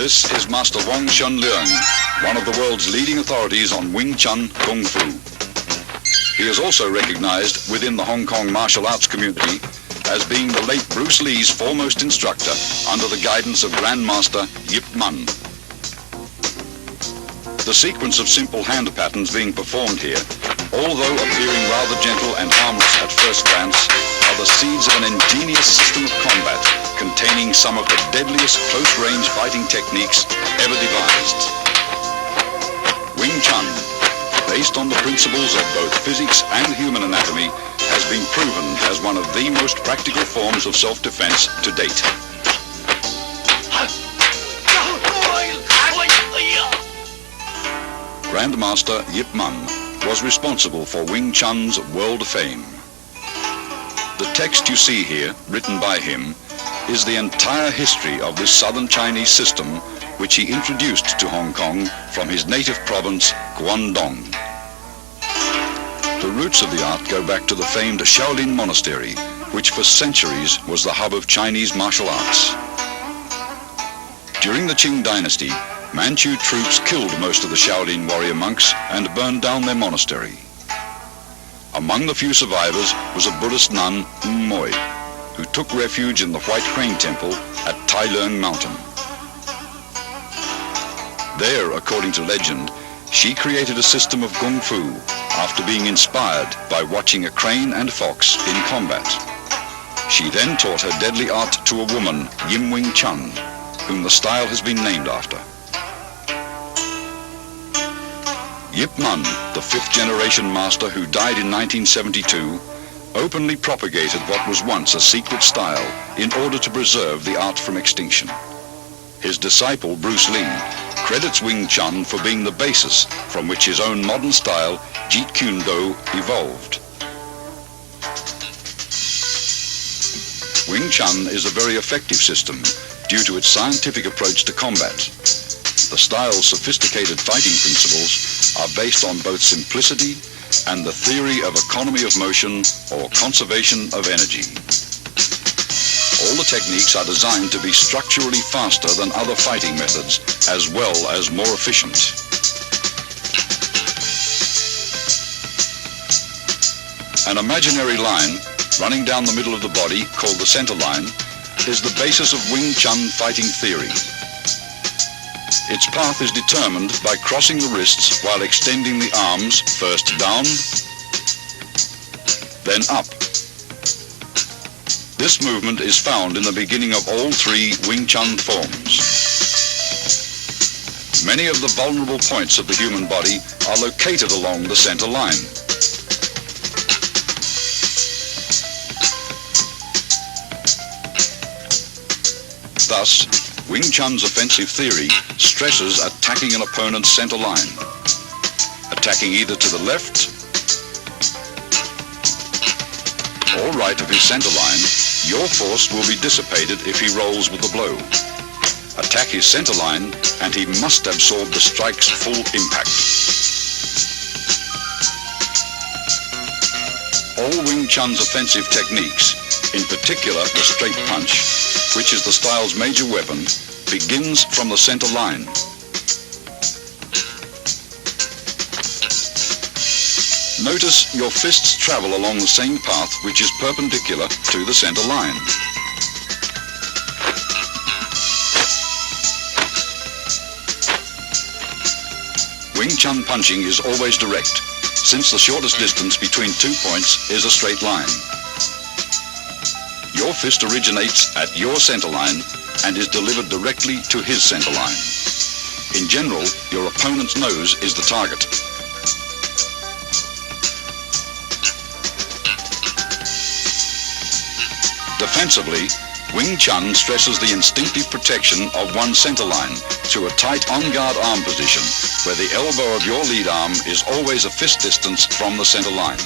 This is Master Wong Shun Leung, one of the world's leading authorities on Wing Chun Kung Fu. He is also recognized within the Hong Kong martial arts community as being the late Bruce Lee's foremost instructor under the guidance of Grandmaster Yip Man. The sequence of simple hand patterns being performed here, although appearing rather gentle and harmless at first glance, are the seeds of an ingenious system of combat containing some of the deadliest close-range fighting techniques ever devised. Wing Chun, based on the principles of both physics and human anatomy, has been proven as one of the most practical forms of self-defense to date. Grandmaster Yip Man was responsible for Wing Chun's world fame. The text you see here, written by him, is the entire history of this southern Chinese system which he introduced to Hong Kong from his native province, Guangdong. The roots of the art go back to the famed Shaolin Monastery, which for centuries was the hub of Chinese martial arts. During the Qing dynasty, Manchu troops killed most of the Shaolin warrior monks and burned down their monastery. Among the few survivors was a Buddhist nun, Moi, who took refuge in the White Crane Temple at Leung Mountain. There, according to legend, she created a system of Kung Fu after being inspired by watching a crane and fox in combat. She then taught her deadly art to a woman, Yim Wing Chun, whom the style has been named after. Yip Man, the fifth-generation master who died in 1972, openly propagated what was once a secret style in order to preserve the art from extinction. His disciple, Bruce Lee, credits Wing Chun for being the basis from which his own modern style, Jeet Kune Do, evolved. Wing Chun is a very effective system due to its scientific approach to combat. The style's sophisticated fighting principles are based on both simplicity and the theory of economy of motion or conservation of energy. All the techniques are designed to be structurally faster than other fighting methods, as well as more efficient. An imaginary line running down the middle of the body, called the center line, is the basis of Wing Chun fighting theory. Its path is determined by crossing the wrists while extending the arms first down, then up. This movement is found in the beginning of all three Wing Chun forms. Many of the vulnerable points of the human body are located along the center line. Thus, Wing Chun's offensive theory stresses attacking an opponent's center line. Attacking either to the left or right of his center line, your force will be dissipated if he rolls with the blow. Attack his center line and he must absorb the strike's full impact. All Wing Chun's offensive techniques, in particular the straight punch, which is the style's major weapon, begins from the center line. Notice your fists travel along the same path which is perpendicular to the center line. Wing Chun punching is always direct, since the shortest distance between 2 points is a straight line. Your fist originates at your center line and is delivered directly to his center line. In general, your opponent's nose is the target. Defensively, Wing Chun stresses the instinctive protection of one's center line through a tight on-guard arm position where the elbow of your lead arm is always a fist distance from the center line.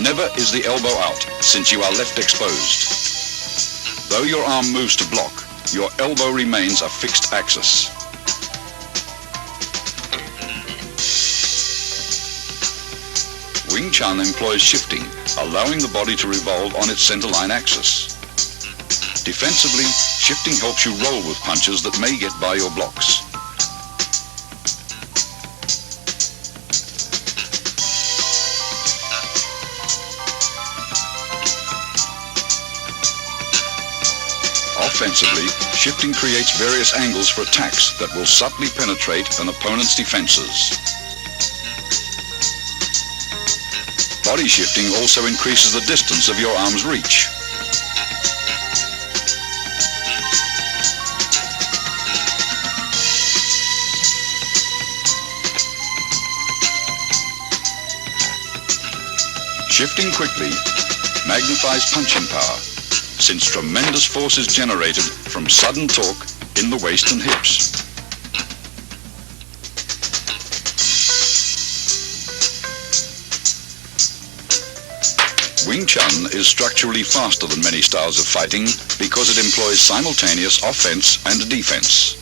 Never is the elbow out, since you are left exposed. Though your arm moves to block, your elbow remains a fixed axis. Wing Chun employs shifting, allowing the body to revolve on its center line axis. Defensively, shifting helps you roll with punches that may get by your blocks. Offensively, shifting creates various angles for attacks that will subtly penetrate an opponent's defenses. Body shifting also increases the distance of your arm's reach. Shifting quickly magnifies punching power, since tremendous force is generated from sudden torque in the waist and hips. Wing Chun is structurally faster than many styles of fighting because it employs simultaneous offense and defense.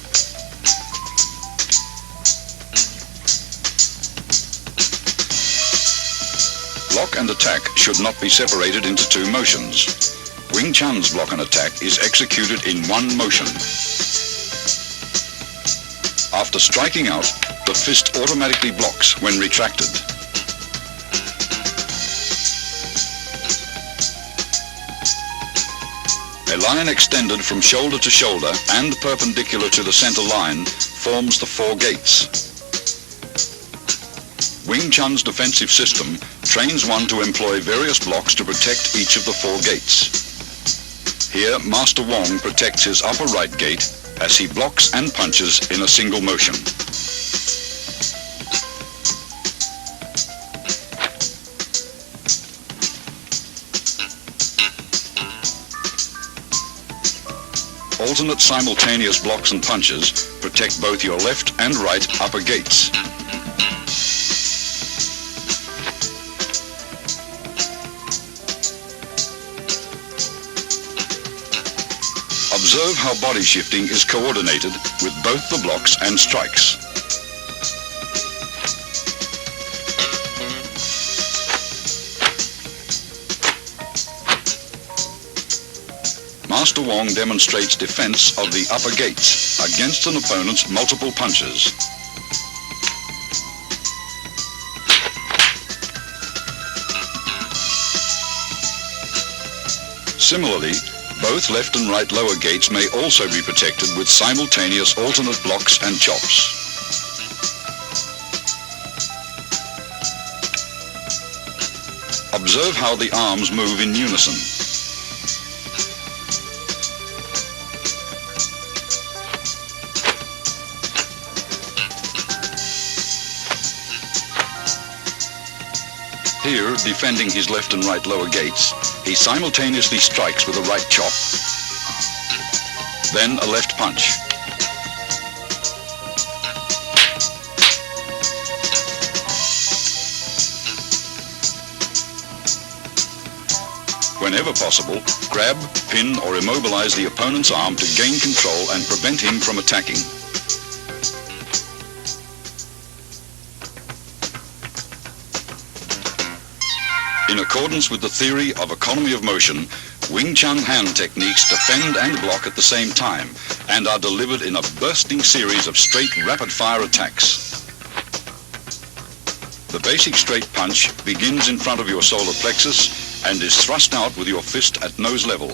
Block and attack should not be separated into two motions. Wing Chun's block and attack is executed in one motion. After striking out, the fist automatically blocks when retracted. A line extended from shoulder to shoulder and perpendicular to the center line forms the four gates. Wing Chun's defensive system trains one to employ various blocks to protect each of the four gates. Here, Master Wong protects his upper right gate as he blocks and punches in a single motion. Alternate simultaneous blocks and punches protect both your left and right upper gates. Observe how body shifting is coordinated with both the blocks and strikes. Master Wong demonstrates defense of the upper gates against an opponent's multiple punches. Similarly, both left and right lower gates may also be protected with simultaneous alternate blocks and chops. Observe how the arms move in unison. Here, defending his left and right lower gates, he simultaneously strikes with a right chop, then a left punch. Whenever possible, grab, pin, or immobilize the opponent's arm to gain control and prevent him from attacking. In accordance with the theory of economy of motion, Wing Chun hand techniques defend and block at the same time and are delivered in a bursting series of straight rapid-fire attacks. The basic straight punch begins in front of your solar plexus and is thrust out with your fist at nose level.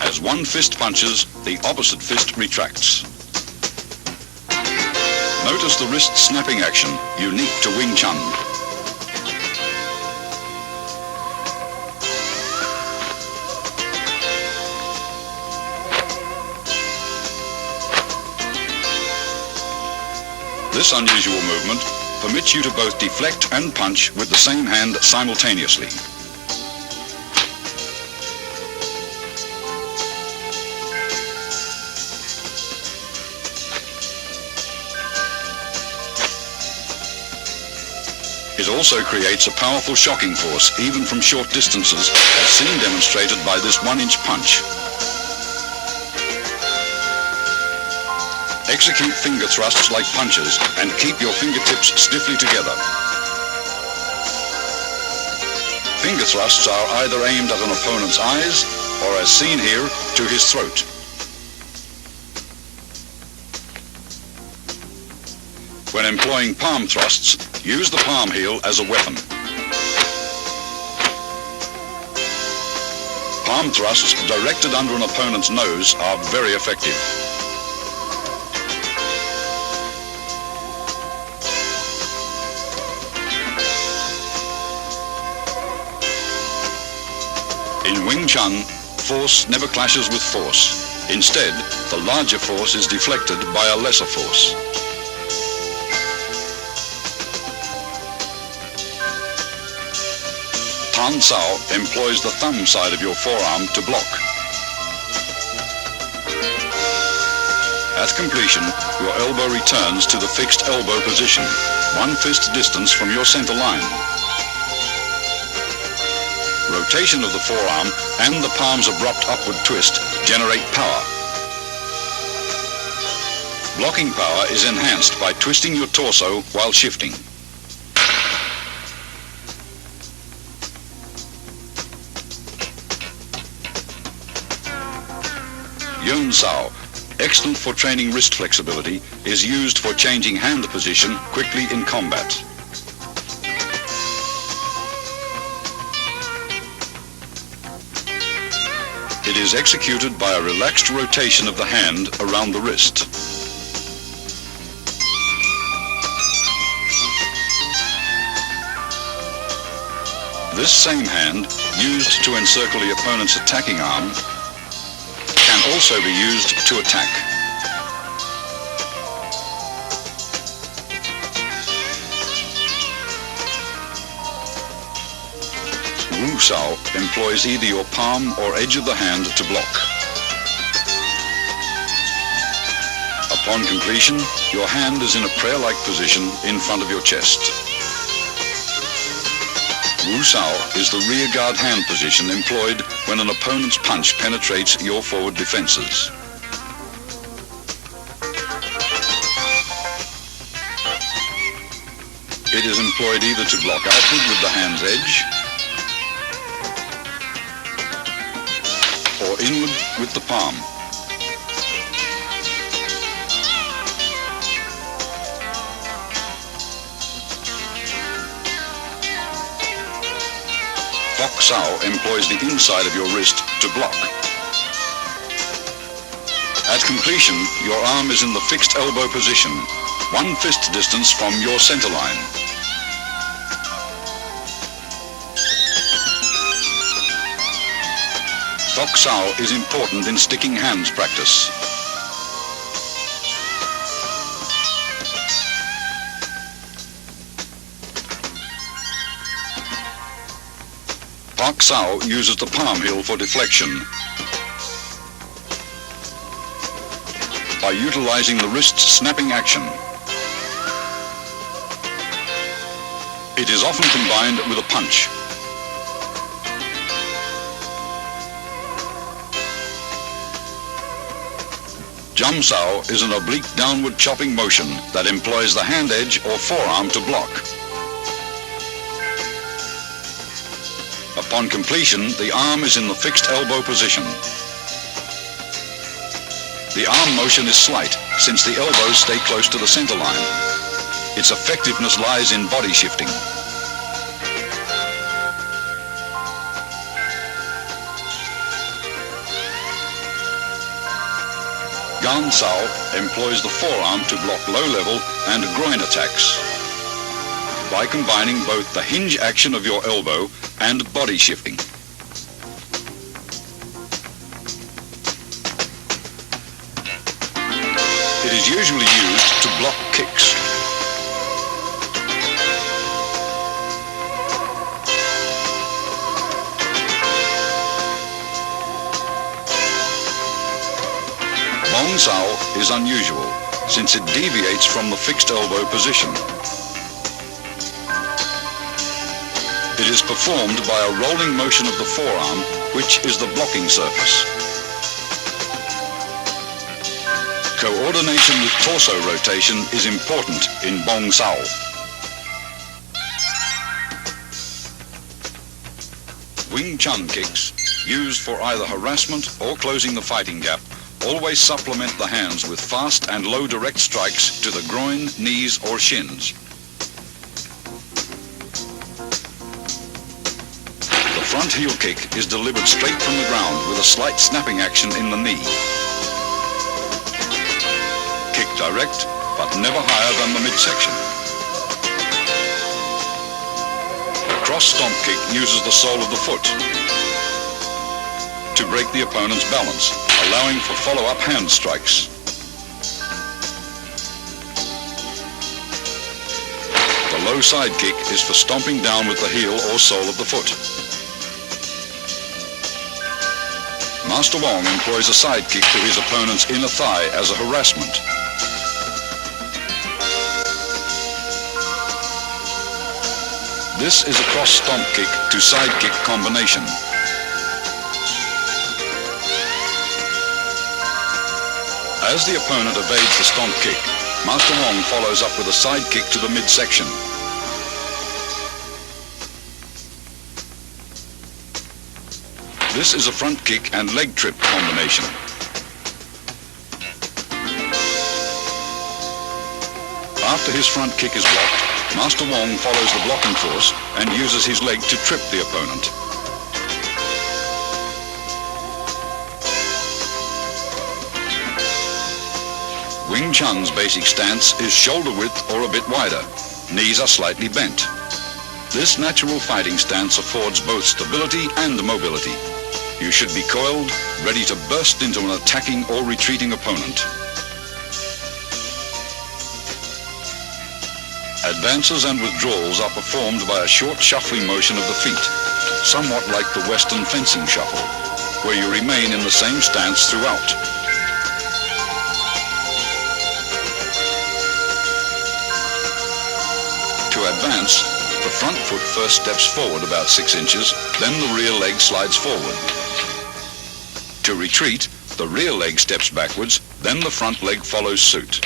As one fist punches, the opposite fist retracts. Notice the wrist snapping action, unique to Wing Chun. This unusual movement permits you to both deflect and punch with the same hand simultaneously. It also creates a powerful shocking force, even from short distances, as seen demonstrated by this 1-inch punch. Execute finger thrusts like punches and keep your fingertips stiffly together. Finger thrusts are either aimed at an opponent's eyes or, as seen here, to his throat. When employing palm thrusts, use the palm heel as a weapon. Palm thrusts directed under an opponent's nose are very effective. In Wing Chun, force never clashes with force. Instead, the larger force is deflected by a lesser force. Tan Sao employs the thumb side of your forearm to block. At completion, your elbow returns to the fixed elbow position, 1 fist distance from your center line. Rotation of the forearm and the palm's abrupt upward twist generate power. Blocking power is enhanced by twisting your torso while shifting. Yun Sao, excellent for training wrist flexibility, is used for changing hand position quickly in combat. It is executed by a relaxed rotation of the hand around the wrist. This same hand, used to encircle the opponent's attacking arm, can also be used to attack. Wu Sao employs either your palm or edge of the hand to block. Upon completion, your hand is in a prayer-like position in front of your chest. Wu Sao is the rear guard hand position employed when an opponent's punch penetrates your forward defenses. It is employed either to block outward with the hand's edge or inward with the palm. Fok Sao employs the inside of your wrist to block. At completion, your arm is in the fixed elbow position, 1 fist distance from your center line. Fok Sao is important in sticking hands practice. Fok Sao uses the palm heel for deflection. By utilizing the wrist's snapping action, it is often combined with a punch. Jum Sao is an oblique downward chopping motion that employs the hand edge or forearm to block. Upon completion, the arm is in the fixed elbow position. The arm motion is slight, since the elbows stay close to the center line. Its effectiveness lies in body shifting. Gan Sao employs the forearm to block low-level and groin attacks by combining both the hinge action of your elbow and body shifting. It is usually used to block kicks. Bong Sao is unusual since it deviates from the fixed elbow position. It is performed by a rolling motion of the forearm, which is the blocking surface. Coordination with torso rotation is important in Bong Sao. Wing Chun kicks, used for either harassment or closing the fighting gap, always supplement the hands with fast and low direct strikes to the groin, knees or shins. The front heel kick is delivered straight from the ground with a slight snapping action in the knee. Kick direct, but never higher than the midsection. A cross stomp kick uses the sole of the foot to break the opponent's balance, allowing for follow-up hand strikes. The low side kick is for stomping down with the heel or sole of the foot. Master Wong employs a side kick to his opponent's inner thigh as a harassment. This is a cross stomp kick to side kick combination. As the opponent evades the stomp kick, Master Wong follows up with a side kick to the midsection. This is a front kick and leg trip combination. After his front kick is blocked, Master Wong follows the blocking force and uses his leg to trip the opponent. Wing Chun's basic stance is shoulder width or a bit wider. Knees are slightly bent. This natural fighting stance affords both stability and mobility. You should be coiled, ready to burst into an attacking or retreating opponent. Advances and withdrawals are performed by a short shuffling motion of the feet, somewhat like the Western fencing shuffle, where you remain in the same stance throughout. To advance, the front foot first steps forward about 6 inches, then the rear leg slides forward. To retreat, the rear leg steps backwards, then the front leg follows suit.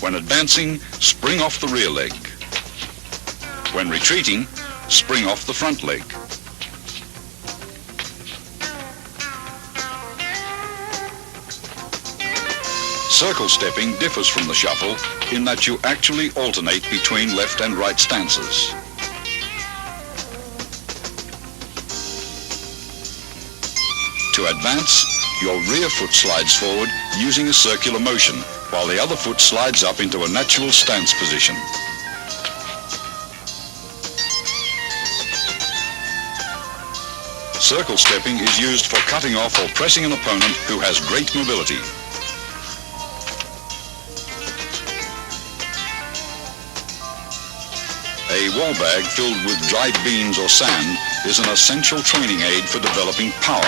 When advancing, spring off the rear leg. When retreating, spring off the front leg. Circle stepping differs from the shuffle in that you actually alternate between left and right stances. To advance, your rear foot slides forward using a circular motion, while the other foot slides up into a natural stance position. Circle stepping is used for cutting off or pressing an opponent who has great mobility. A wall bag filled with dried beans or sand is an essential training aid for developing power.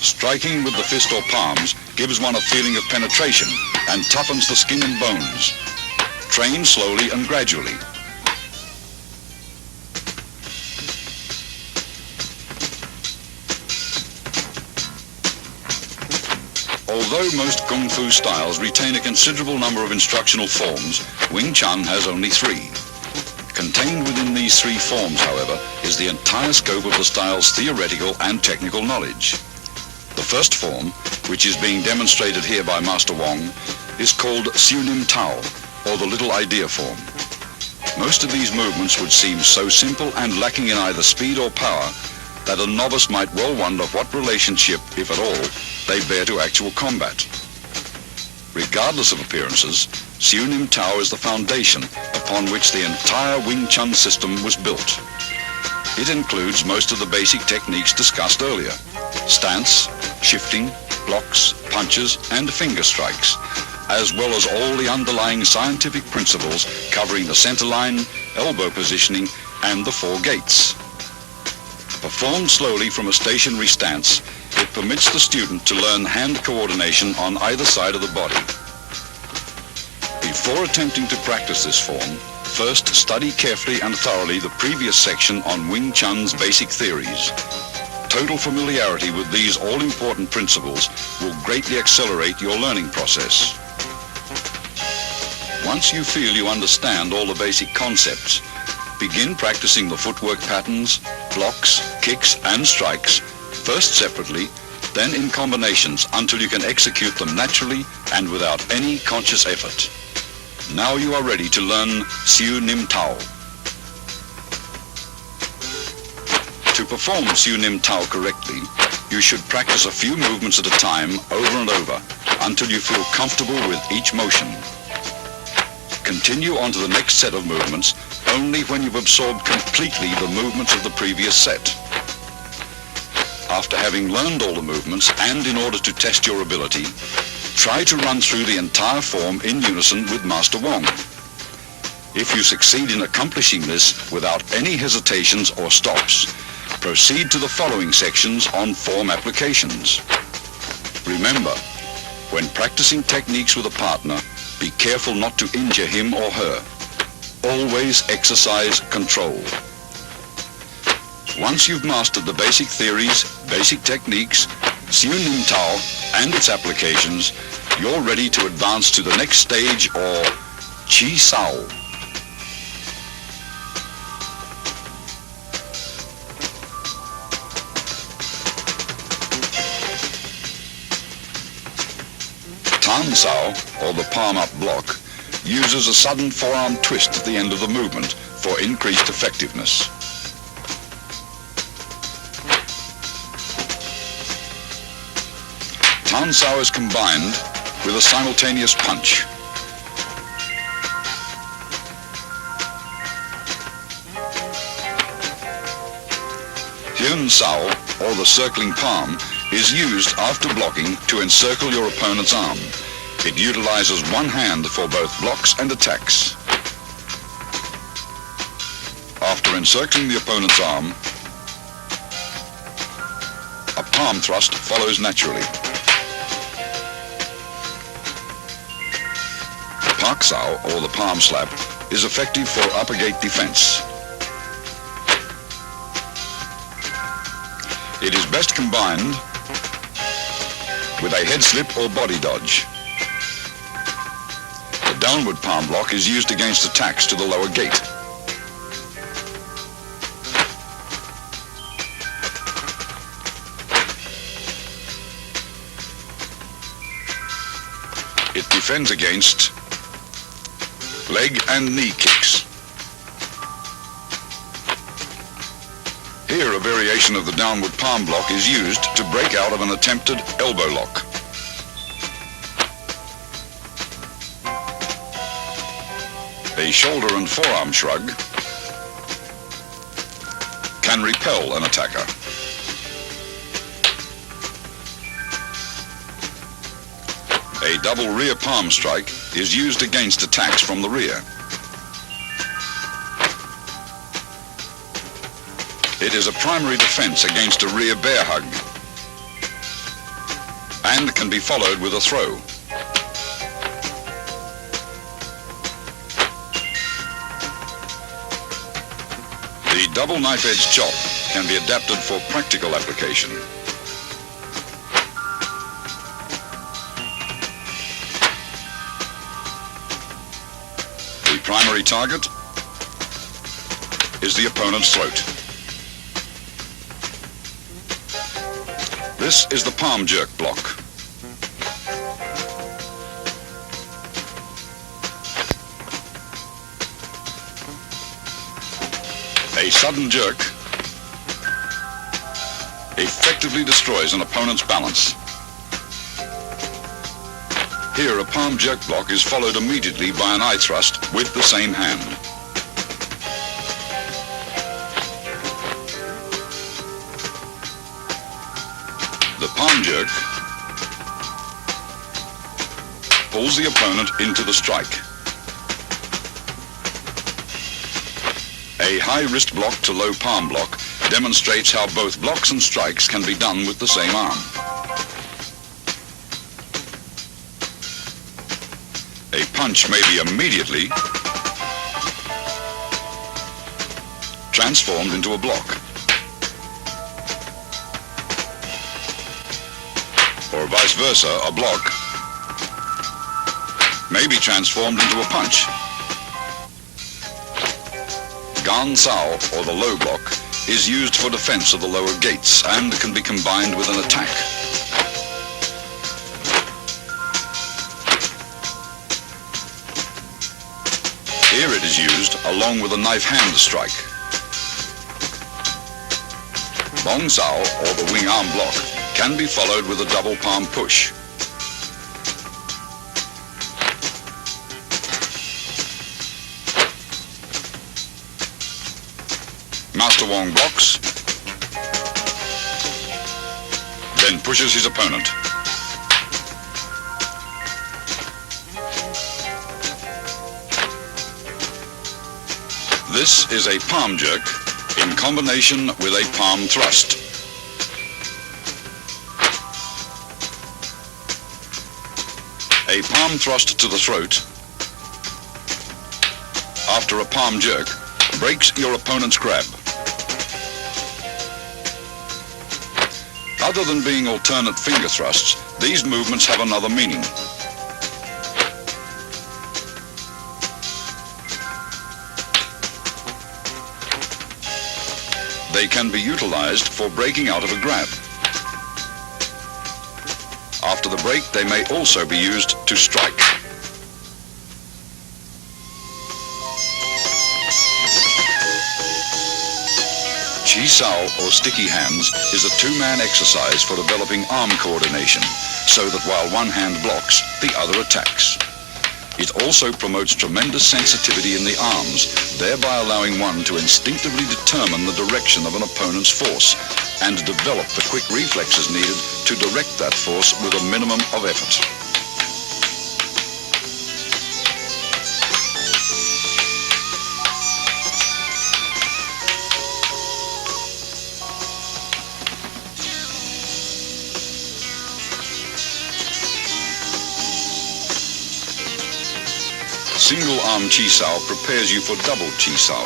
Striking with the fist or palms gives one a feeling of penetration and toughens the skin and bones. Train slowly and gradually. Although most Kung Fu styles retain a considerable number of instructional forms, Wing Chun has only 3. Contained within these 3 forms, however, is the entire scope of the style's theoretical and technical knowledge. The first form, which is being demonstrated here by Master Wong, is called Shun Tao, or the Little Idea form. Most of these movements would seem so simple and lacking in either speed or power that a novice might well wonder what relationship, if at all, they bear to actual combat. Regardless of appearances, Shun Tao is the foundation upon which the entire Wing Chun system was built. It includes most of the basic techniques discussed earlier: stance, shifting, blocks, punches, and finger strikes, as well as all the underlying scientific principles covering the center line, elbow positioning, and the 4 gates. Performed slowly from a stationary stance, it permits the student to learn hand coordination on either side of the body. Before attempting to practice this form, first study carefully and thoroughly the previous section on Wing Chun's basic theories. Total familiarity with these all-important principles will greatly accelerate your learning process. Once you feel you understand all the basic concepts, begin practicing the footwork patterns, blocks, kicks, and strikes, first separately, then in combinations until you can execute them naturally and without any conscious effort. Now you are ready to learn Siu Nim Tao. To perform Siu Nim Tao correctly, you should practice a few movements at a time over and over until you feel comfortable with each motion. Continue on to the next set of movements only when you've absorbed completely the movements of the previous set. After having learned all the movements and in order to test your ability, try to run through the entire form in unison with Master Wong. If you succeed in accomplishing this without any hesitations or stops, proceed to the following sections on form applications. Remember, when practicing techniques with a partner, be careful not to injure him or her. Always exercise control. Once you've mastered the basic theories, basic techniques, Siu Nim Tao, and its applications, you're ready to advance to the next stage, or Chi Sao. Tan Sao, or the palm-up block, uses a sudden forearm twist at the end of the movement for increased effectiveness. Tan Sao is combined with a simultaneous punch. Hyun Sao, or the circling palm, is used after blocking to encircle your opponent's arm. It utilizes one hand for both blocks and attacks. After encircling the opponent's arm, a palm thrust follows naturally. Pak Sao, or the palm slap, is effective for upper gate defense. It is best combined with a head slip or body dodge. The downward palm block is used against attacks to the lower gate. It defends against leg and knee kicks. Here, a variation of the downward palm block is used to break out of an attempted elbow lock. A shoulder and forearm shrug can repel an attacker. A double rear palm strike is used against attacks from the rear. It is a primary defense against a rear bear hug and can be followed with a throw. The double knife-edge chop can be adapted for practical application. The primary target is the opponent's throat. This is the palm jerk block. A sudden jerk effectively destroys an opponent's balance. Here, a palm jerk block is followed immediately by an eye thrust with the same hand. The palm jerk pulls the opponent into the strike. A high wrist block to low palm block demonstrates how both blocks and strikes can be done with the same arm. A punch may be immediately transformed into a block, or vice versa, a block may be transformed into a punch. Gan Sao, or the low block, is used for defense of the lower gates and can be combined with an attack. Here it is used along with a knife hand strike. Bong Sao, or the wing arm block, can be followed with a double palm push. Master Wong blocks, then pushes his opponent. This is a palm jerk in combination with a palm thrust. A palm thrust to the throat after a palm jerk breaks your opponent's grab. Other than being alternate finger thrusts, these movements have another meaning. They can be utilized for breaking out of a grab. After the break, they may also be used to strike. Chi Sao, or sticky hands, is a two-man exercise for developing arm coordination, so that while one hand blocks, the other attacks. It also promotes tremendous sensitivity in the arms, thereby allowing one to instinctively determine the direction of an opponent's force and develop the quick reflexes needed to direct that force with a minimum of effort. Single arm Chi Sao prepares you for double Chi Sao.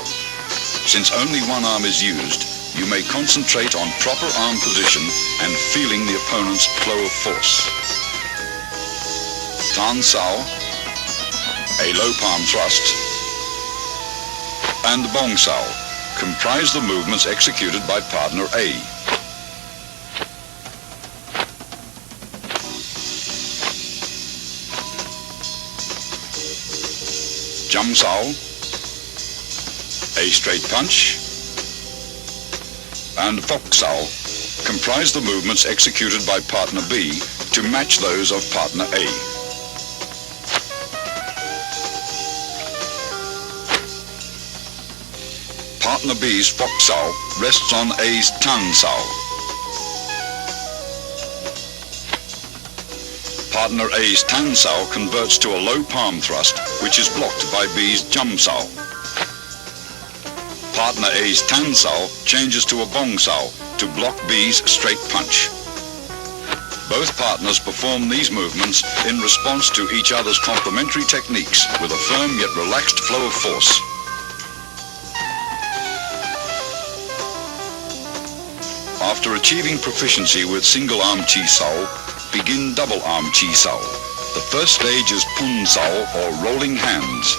Since only one arm is used, you may concentrate on proper arm position and feeling the opponent's flow of force. Tan Sao, a low palm thrust, and Bong Sao comprise the movements executed by partner A. Jum Sao, a straight punch, and Fok Sao comprise the movements executed by partner B to match those of partner A. Partner B's Fok Sao rests on A's Tan Sao. Partner A's Tan Sao converts to a low palm thrust, which is blocked by B's Jum Sao. Partner A's Tan Sao changes to a Bong Sao to block B's straight punch. Both partners perform these movements in response to each other's complementary techniques with a firm yet relaxed flow of force. After achieving proficiency with single arm Chi Sao, begin double arm Chi Sao. The first stage is Pun Sao, or rolling hands.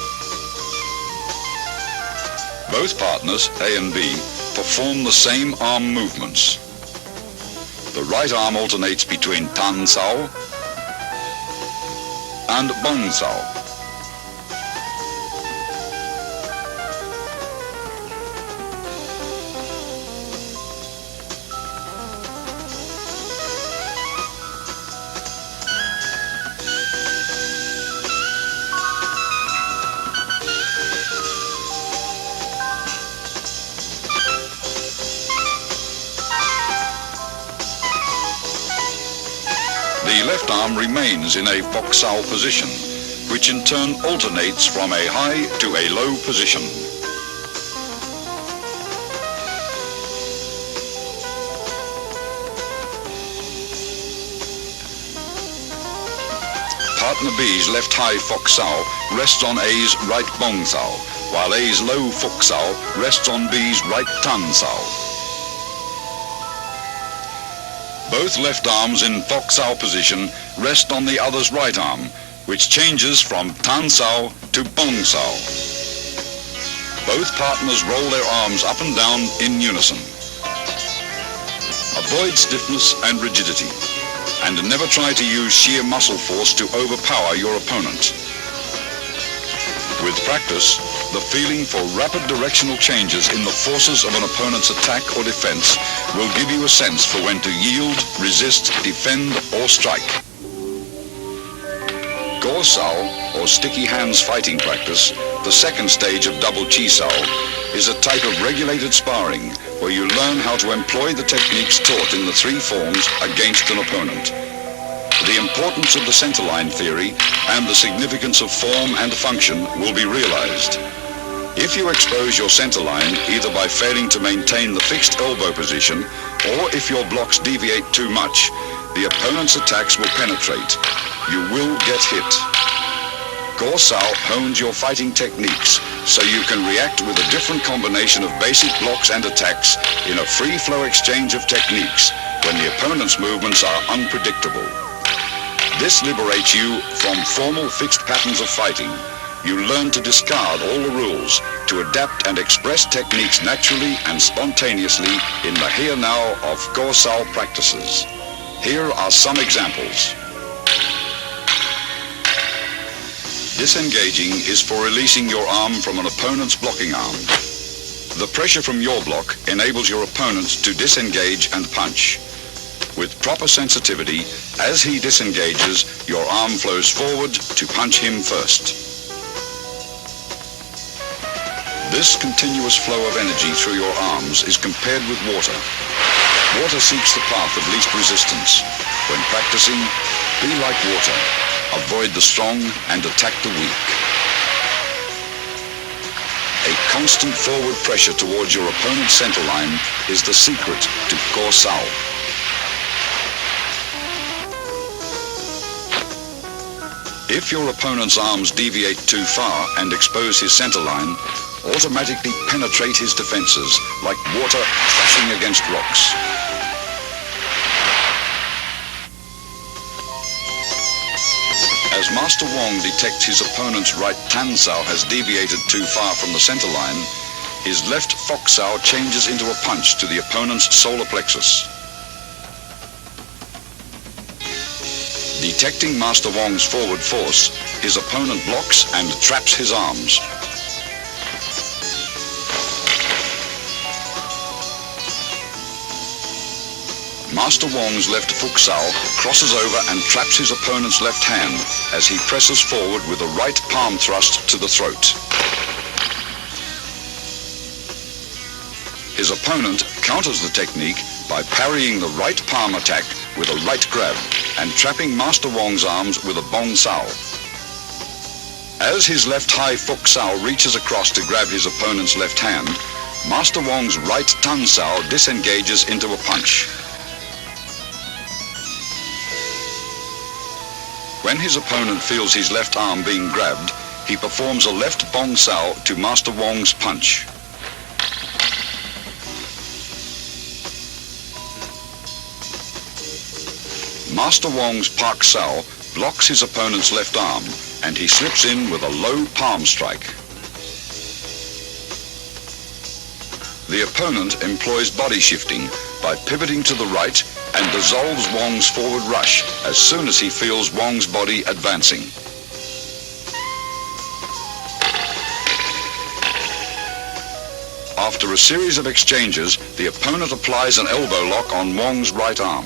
Both partners, A and B, perform the same arm movements. The right arm alternates between Tan Sao and Bong Sao. The left arm remains in a foxhow position, which in turn alternates from a high to a low position. Partner B's left high foxhow rests on A's right bongsow, while A's low foxhow rests on B's right tansow. Both left arms in foxhow position rest on the other's right arm, which changes from tansow to bongsow. Both partners roll their arms up and down in unison. Avoid stiffness and rigidity, and never try to use sheer muscle force to overpower your opponent. With practice, the feeling for rapid directional changes in the forces of an opponent's attack or defense will give you a sense for when to yield, resist, defend, or strike. Gorsao, or sticky hands fighting practice, the second stage of double chisao, is a type of regulated sparring where you learn how to employ the techniques taught in the three forms against an opponent. The importance of the centerline theory and the significance of form and function will be realized. If you expose your centerline either by failing to maintain the fixed elbow position or if your blocks deviate too much, the opponent's attacks will penetrate. You will get hit. Gorsao hones your fighting techniques so you can react with a different combination of basic blocks and attacks in a free-flow exchange of techniques when the opponent's movements are unpredictable. This liberates you from formal fixed patterns of fighting. You learn to discard all the rules, to adapt and express techniques naturally and spontaneously in the here-now of Gorsao practices. Here are some examples. Disengaging is for releasing your arm from an opponent's blocking arm. The pressure from your block enables your opponent to disengage and punch. With proper sensitivity, as he disengages, your arm flows forward to punch him first. This continuous flow of energy through your arms is compared with water. Water seeks the path of least resistance. When practicing, be like water. Avoid the strong and attack the weak. A constant forward pressure towards your opponent's centerline is the secret to Gorsao. If your opponent's arms deviate too far and expose his centerline, automatically penetrate his defenses like water crashing against rocks. As Master Wong detects his opponent's right tansao has deviated too far from the centerline, his left foxao changes into a punch to the opponent's solar plexus. Detecting Master Wong's forward force, his opponent blocks and traps his arms. Master Wong's left foxao crosses over and traps his opponent's left hand as he presses forward with a right palm thrust to the throat. His opponent counters the technique by parrying the right palm attack with a right grab and trapping Master Wong's arms with a bong sao. As his left high foxao reaches across to grab his opponent's left hand, Master Wong's right tansao disengages into a punch. When his opponent feels his left arm being grabbed, he performs a left bong sao to Master Wong's punch. Master Wong's Pak Sao blocks his opponent's left arm and he slips in with a low palm strike. The opponent employs body shifting by pivoting to the right and dissolves Wong's forward rush as soon as he feels Wong's body advancing. After a series of exchanges, the opponent applies an elbow lock on Wong's right arm.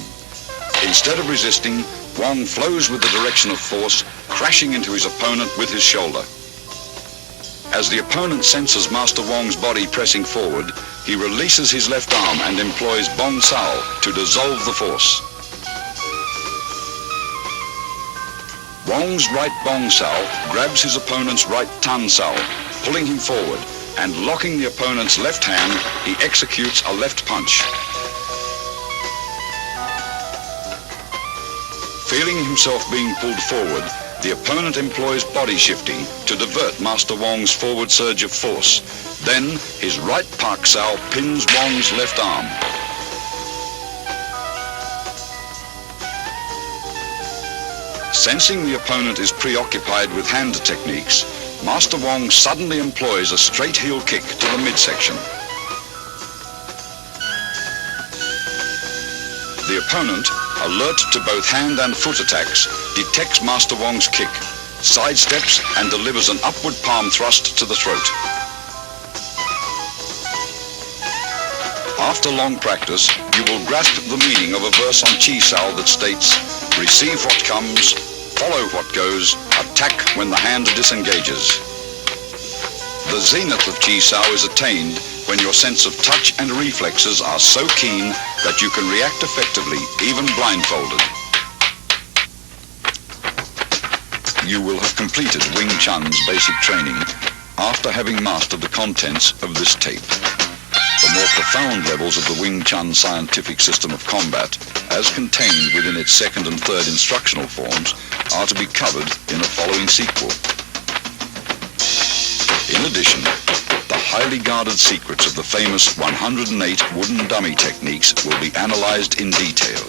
Instead of resisting, Wong flows with the direction of force, crashing into his opponent with his shoulder. As the opponent senses Master Wong's body pressing forward, he releases his left arm and employs bong sao to dissolve the force. Wong's right bong sao grabs his opponent's right tan sao, pulling him forward, and locking the opponent's left hand, he executes a left punch. Feeling himself being pulled forward, the opponent employs body shifting to divert Master Wong's forward surge of force. Then, his right pak sao pins Wong's left arm. Sensing the opponent is preoccupied with hand techniques, Master Wong suddenly employs a straight heel kick to the midsection. The opponent, alert to both hand and foot attacks, detects Master Wong's kick, sidesteps and delivers an upward palm thrust to the throat. After long practice, you will grasp the meaning of a verse on Chi Sao that states, "Receive what comes, follow what goes, attack when the hand disengages." The zenith of Chi Sao is attained when your sense of touch and reflexes are so keen that you can react effectively, even blindfolded. You will have completed Wing Chun's basic training after having mastered the contents of this tape. The more profound levels of the Wing Chun scientific system of combat, as contained within its second and third instructional forms, are to be covered in a following sequel. In addition, the highly guarded secrets of the famous 108 wooden dummy techniques will be analyzed in detail.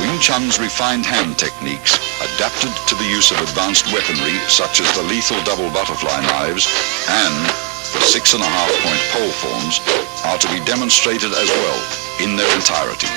Wing Chun's refined hand techniques, adapted to the use of advanced weaponry such as the lethal double butterfly knives and the 6.5-point pole forms, are to be demonstrated as well in their entirety.